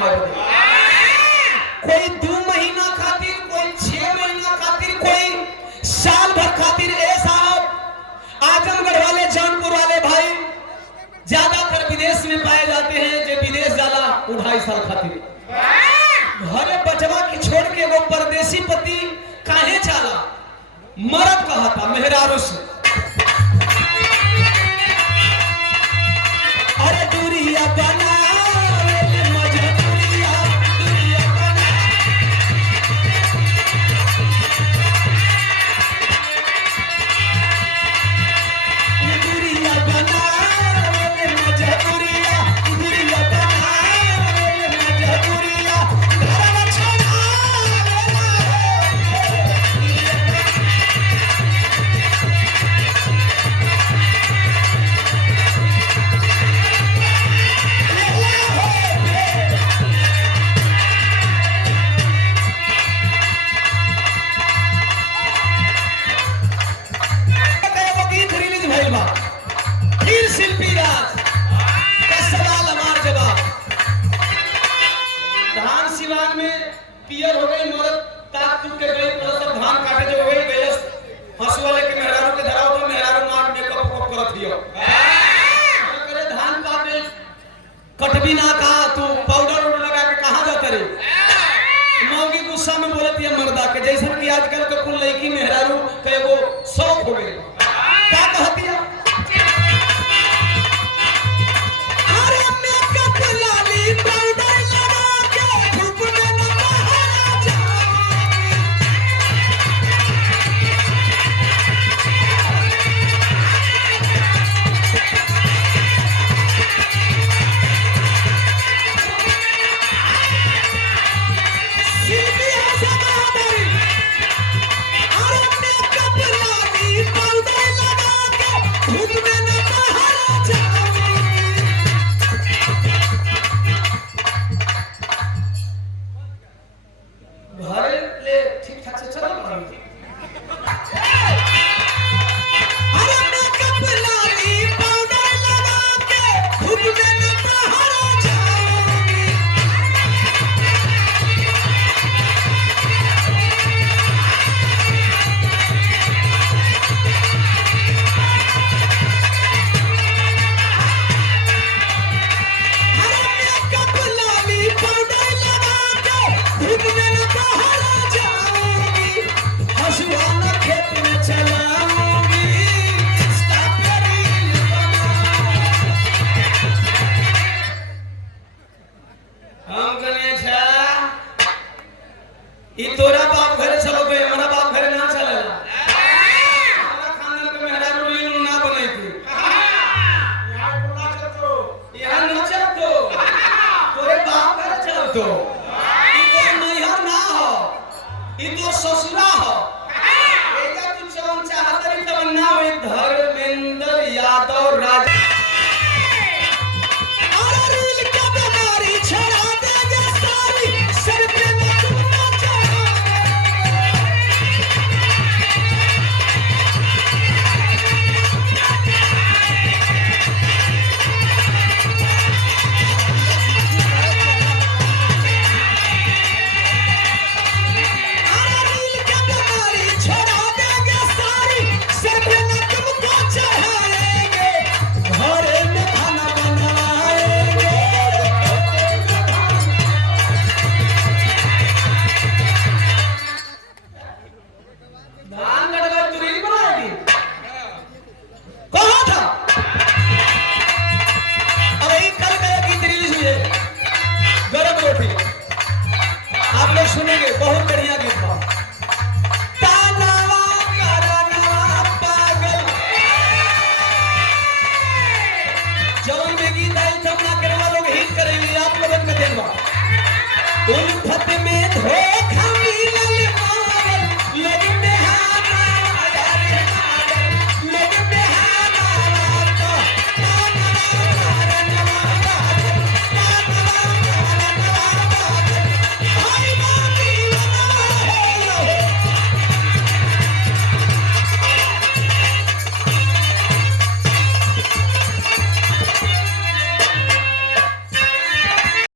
कमाए बदे। कोई 2 महीना खातिर, कोई 6 महीना खातिर, कोई साल भर खातिर। ए साहब, आजमगढ़ वाले, जौनपुर वाले भाई ज्यादातर विदेश में पाए जाते हैं। जो विदेश जाला 2.5 साल खातिर घरे बचवा की छोड़ के वो परदेसी पति काहे चाला? मरद कहा था मेहरारू से, अरे दूरिया बना मजबूरिया, दूरिया बना, दूरिया बना मजबूरिया, दूरिया बना मजबूरिया, घर छोड़ा शिल्पी राज का सवाल हमार जवाब। धान सिवान में पियर हो गई, मोरत ताक चुक के गई, सब धान काटे जो हो गई गैस हंसुआ लेके मेहरारू के धराओ तो मेहरारू मार मेकअप करत दियो। करे धान काटे कटबी ना कहा, तू पाउडर लगा के कहां जाते रे? मौगी गुस्सा में बोलत है मर्दा के, जैसे कि आजकल के कुल लड़की मेहरारू के वो शौक हो गए। क्या कहती है? तोरा बाप घर चलो गए, हमारा बाप घर ना चलेला। हमारा खानदान के मेहरारू लील ना बने थी। यहाँ ना चलतो, यहाँ ना चलतो, तोरे बाप घर चलतो। ये तो नैहर ना हो, ये तो ससुरा हो। एजा तू चवन चाहत रही तब ना होई। धर्मेंद्र यादव